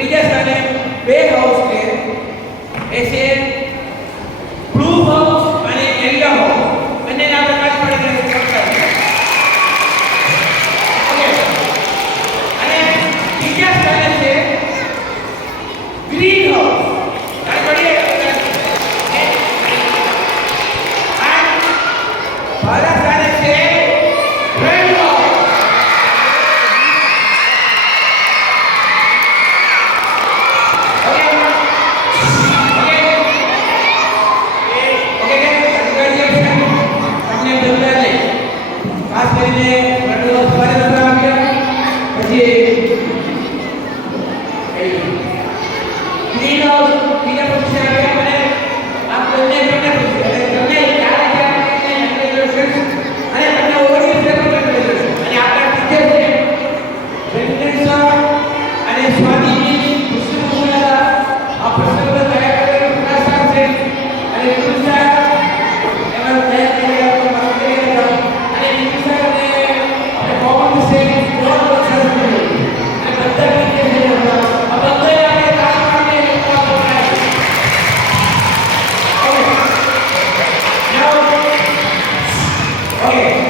ત્રીજા સ્થાને બે હાઉસ છે એ છે બ્લુ હાઉસ અને યલો હાઉસ. બંનેને આપણે કાચ પાડીને સમજાવીએ. ઓકે. અને ત્રીજા સ્થાને છે ગ્રીન હાઉસ. કાચ પાડીએ. પહેલા સ્થાને છે રેડ હાઉસ. ખાસ કરીને રણનો સવારે નંબર આવ્યા પછી ગ્રીન હાઉસ બીજા પક્ષે આવ્યા અને આ બંને પૂછ્યા અને તમને ચાર હજાર અને તમને ઓવરસીઝ પેપર અને આપણા ટીચર છે વેંકટેશ અને સ્વાતિ